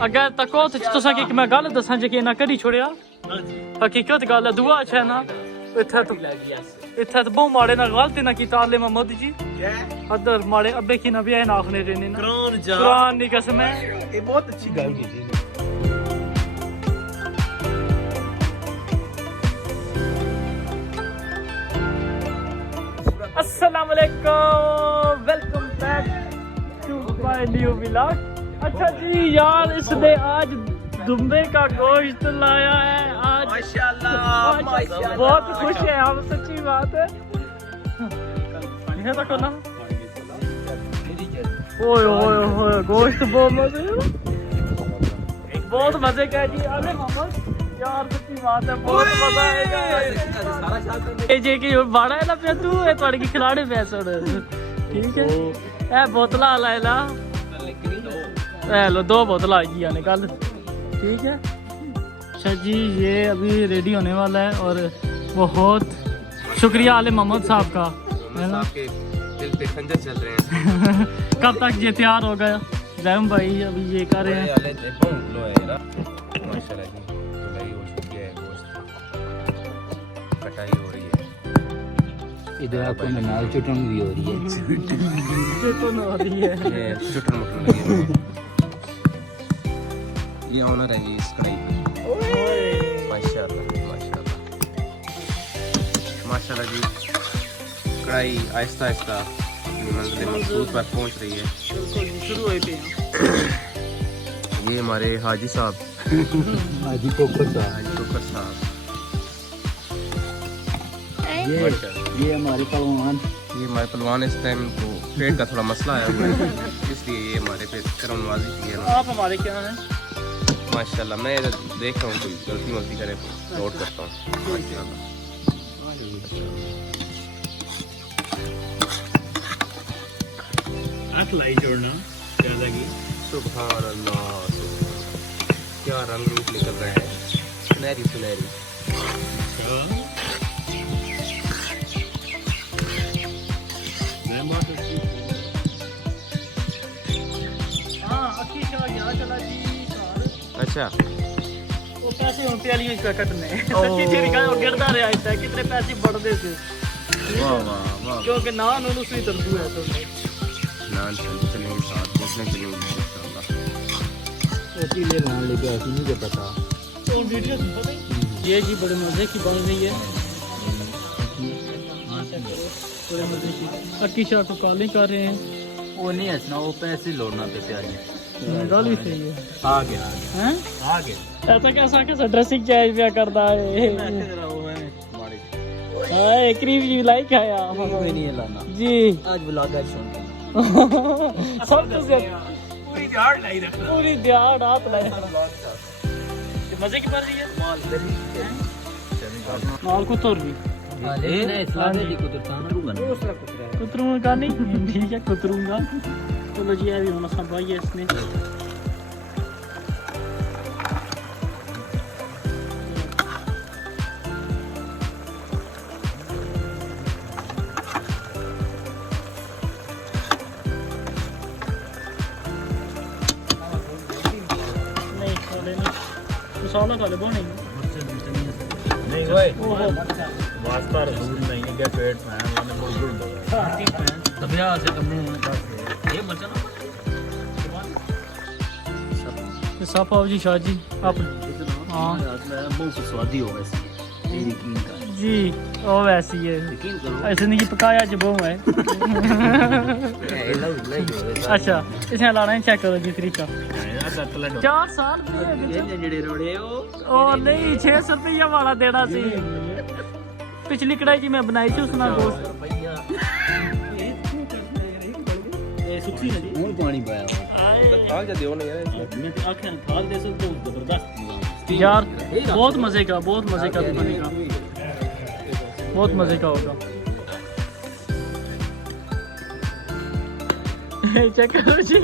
अगर तको तो तुसा कि मैं गल दसा यकीन ना करी छोड़िया हकीकत गल है दुआ है ना इत्थे तो बहुत माड़े ना गलती ना कीता आले मोहम्मद जी अदर माड़े अब्बे की ना भी है नाखने देने ना कुरान दी कसम है ये बहुत अच्छी गल की थी। अस्सलाम वालेकुम welcome back to my new vlog. अच्छा जी यार इसने आज दुम्बे का गोश्त लाया है आज माशाल्लाह माशाल्लाह बहुत खुश है हम सच्ची बात है तो ना ओए ओए ओए गोश्त बहुत मजे बहुत मजे का है जी। अरे मोहम्मद यार सच्ची बात है बहुत मजा आएगा ये जे की बाड़ा है ना पे तू ये तोड़ के खिलाड़े पे सुन ठीक है ए बोतल लाएला ए लो 2 बोतल आएगी आने कल ठीक है। अच्छा जी ये अभी रेडी होने वाला है और बहुत शुक्रिया आले मोहम्मद साहब का आपके दिल पे खंजर चल रहे हैं। कब तक ये तैयार हो गया जैम भाई अभी ये कर रहे हैं माशाल्लाह जी धुलाई हो चुकी है गोश्त कटाई हो रही है इधर आपको नाल चुटन भी हो रही है चुटन हो रही है ये चुटन मुटन लगी है ये ऑनर है जी इस कढ़ाई पे माशाल्लाह माशाल्लाह माशाल्लाह जी कढ़ाई आहिस्ता आहिस्ता अपनी मंजिल मकसूद पर पहुंच रही है। शुरू हुए पे ये हमारे हाजी साहब हाजी कोकर साहब हाजी कोकर साहब ये हमारे पहलवान ये हमारे पहलवान इस टाइम को पेट का थोड़ा मसला है इसलिए ये हमारे पे करमनवाजी की है। आप हमारे क्या हैं माशाल्लाह मैं देख रहा हूँ कोई गलती वलती करे तो नोट करता हूँ माशाल्लाह। लाई जोड़ना क्या लगी सुभान अल्लाह क्या रंग रूप निकल रहे हैं सुनहरी सुनहरी। अच्छा वो पैसे हम पे लिए इसका कटने सच्ची तेरी का गिरदा रहा है कितने पैसे बढ़दे थे वाह वाह वाह क्योंकि नान उसी तरदू है तो नान चलेंगे साथ देखने चलेंगे इंशाल्लाह। ऐसी ले नाल लेके ऐसी नहीं के पता तो वीडियो पता है ये जी बड़े मजे की बन रही है बड़े मजे की अक्की शाह को कॉलिंग कर रहे हैं वो नहीं हंसना वो पैसे लौटना पे प्यारी गल भी सही है आ गया हैं आ गया ऐसा कैसा ड्रेसिंग चेंज भी करता है हाय क्रीम जी लाइक आया कोई नहीं लाना जी आज ब्लॉगर सुन सब कुछ पूरी झाड़ नहीं रखना पूरी दिहाड़ रात लाई मजे की बात है माल को तोड़ भी लेकिन इस्लाम में कुतरता ना कुतरूंगा नहीं ठीक है कुतरूंगा चलो जी अभी होना सब भाई है इसने नहीं छोड़े नहीं मसाला खा ले नहीं नहीं ओए ओहो वास्ता रसूल नहीं है क्या पेट में मैंने मौजूद होगा तबिया से कम ये मचना साफ आओ जी शाह जी आप हाँ बहुत स्वादी हो वैसे यकीन कर जी ओ वैसी है यकीन करो ऐसे नहीं कि पकाया जब वो है अच्छा इसने लाना है चेक करो जी तरीका 4 साल ਜਿਹੜੇ ਰੋੜੇ ਉਹ ओ नहीं 600 रुपया वाला देना सी पिछली कढ़ाई जी मैं बनाई थी उसना गोश्त ਸੁੱਕੀ ਨਾ ਜੀ ਹੁਣ ਪਾਣੀ ਪਾਇਆ थाल जा दियो ना यार मैं तो आंखें थाल दे सकता हूँ जबरदस्त यार बहुत मजे का भी बनेगा बहुत मजे का होगा चेक करो जी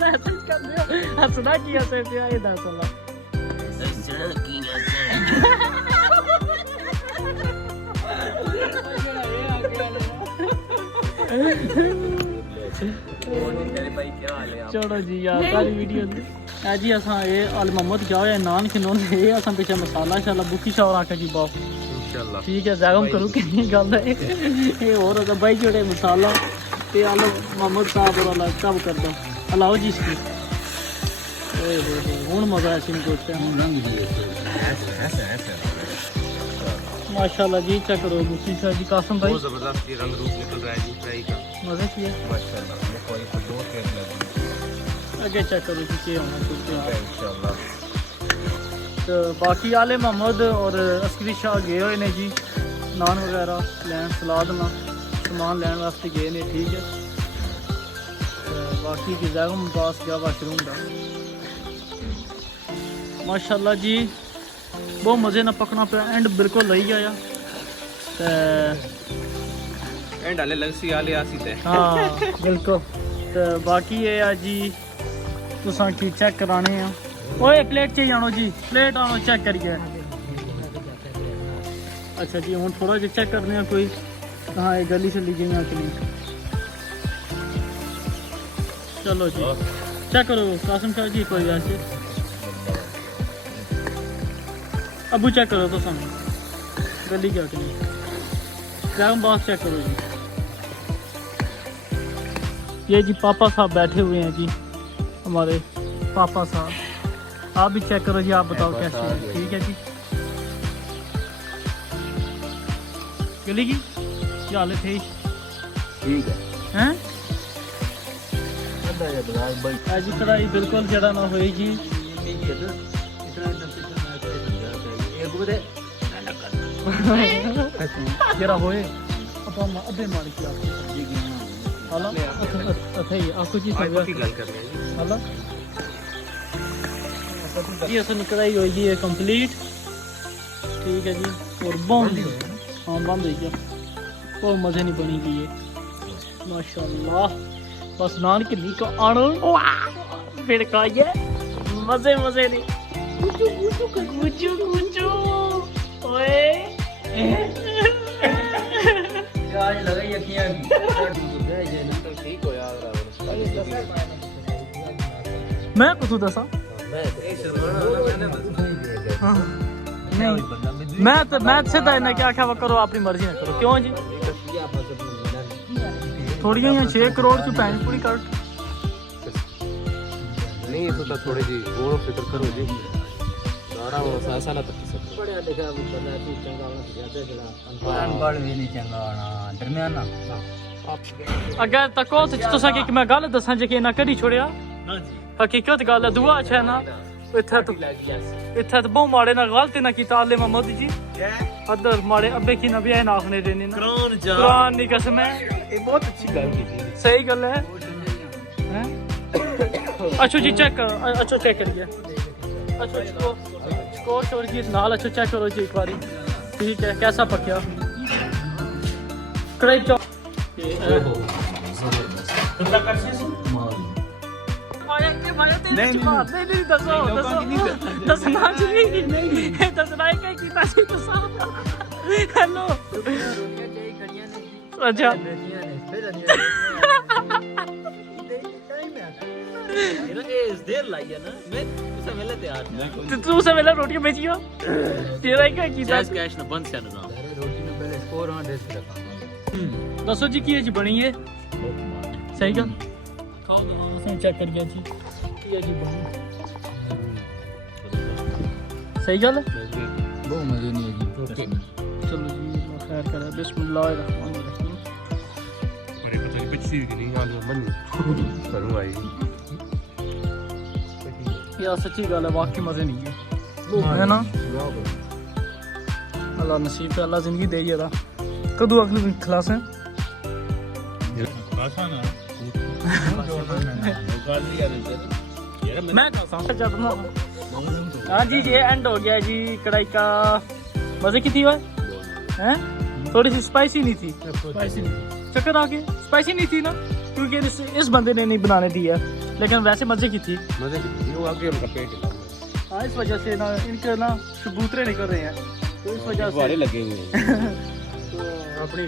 मैसेज कर दियो हंसना किया से पिया ये 10 वाला चलो जी यार सारी वीडियो जी असां ये अल मोहम्मद क्या होया नान खिलोने ये असां पीछे मसाला शाला बुकी शावर आके जी बाप इंशाल्लाह ठीक है जागम करूँ कि गल है ये और अगर भाई जोड़े मसाला ते अल मोहम्मद साहब और अल्लाह कब कर दो अलाओ जी इसकी हूँ मजा है सिम को माशाल्लाह जी चेक करो बुकी शाह जी कासम भाई बहुत जबरदस्त ये रंग रूप निकल रहा है जी फ्राई का मजा किया माशाल्लाह ये कोई तो दो केक लगे आगे चेक करो जी क्या होना चाहिए इंशाल्लाह तो बाकी आले मोहम्मद और अस्करी शाह गए हुए ने जी नान वगैरह लैन सलाद ना सामान लैन वास्ते गए ने ठीक है तो बाकी की जगह पास गया वाशरूम का माशाल्लाह जी बहुत मज़े ना पकना पे एंड बिल्कुल लही आया तो एंड आले लगसी आले आसी थे हाँ बिल्कुल तो बाकी ये है जी तुसां की चेक कराने हैं ओए प्लेट चाहिए आनो जी प्लेट आनो चेक करिए अच्छा जी हूँ थोड़ा जिहा चेक करने हैं कोई हाँ ये गली से लीजिए कि नहीं चलो जी चेक करो कासिम शाह जी कोई ऐसे अबू चेक करो तो सामने गली क्या कि नहीं जागम बास चेक करो जी ये जी पापा साहब बैठे हुए हैं जी हमारे पापा साहब आप भी चेक करो जी आप बताओ कैसे है ठीक है जी गली की क्या हालत है ठीक है हैं अदा ये बजाज भाई जी कढ़ाई बिल्कुल जड़ा ना होए जी जरा होए अपन अबे मार के आप हाला अच्छा ही आपको चीज आज की गल कर रहे हैं हाला जी असन कढ़ाई होई जी है कंप्लीट ठीक है जी और बंद हाँ बंद हो गया बहुत मजे नहीं बनी गई है माशाल्लाह बस नान के नी को आनो फिर खाइए मजे मजे नहीं गुचू गुचू गुचू ओए आज लगाई अखियां ठीक हो यार मैं कुछ दसा नहीं मैं सीधा इन्हें क्या क्या करो अपनी मर्जी ना करो क्यों जी थोड़ी 6 करोड़ की पैन पूरी कर नहीं तो थोड़ी जी और फिक्र करो जी सारा वो ऐसा ना तक सब बड़ा देखा वो बंदा तू चंगा होना ज्यादा जड़ा अनपढ़ भी नहीं चंगा होना दरमियाना अगर तको तो तुसा कि मैं गल दसा जे कि ना करी छोड़िया ना जी हकीकत गल है दुआ अच्छा ना इत्थे तो बहुत माड़े ना गलती ना कीता आले मोहम्मद जी अदर माड़े अब्बे की नबी ना आखने देने ना कुरान दी कसम है ये बहुत अच्छी गल की थी सही गल है हैं? अच्छो जी चेक करो अच्छो चेक करिए अच्छो स्कोच और जी नाल अच्छो चेक करो जी एक बारी ठीक है कैसा पक्या कढ़ाई चौ नहीं दसो दसना जी दसना है कि तासी तो साहब हेलो अच्छा देर लाई है ना मैं उसे मिले तैयार तू से मेला रोटियां बेचियो तेरा क्या कीता कैश ना बंद से ना रोटी में पहले स्कोर ऑन डेस रखा दसो जी की जी बनी है सही गल खाओ सही चेक कर गया जी ये जी बनी सही गल बहुत मजे नहीं है जी चलो जी खैर करे बिस्मिल्लाहिर्रहमानिर्रहीम अरे पता नहीं पिछली की नहीं आज मन करूं आई यार सच्ची गल है वाकई मजे नहीं है ना अल्लाह नसीब पे अल्लाह जिंदगी दे जरा कदू अगली खिलास है मैं हाँ जी ये एंड हो गया जी कढ़ाई का मजे की थी वह हैं थोड़ी सी स्पाइसी नहीं थी चक्कर आ गए स्पाइसी नहीं थी ना क्योंकि इस बंदे ने नहीं बनाने दी है लेकिन वैसे मजे की थी मजे की थी वो आगे उनका पेट हिला हाँ इस वजह से ना इनके ना सबूतरे निकल रहे हैं तो इस वजह से लगे हुए हैं तो अपनी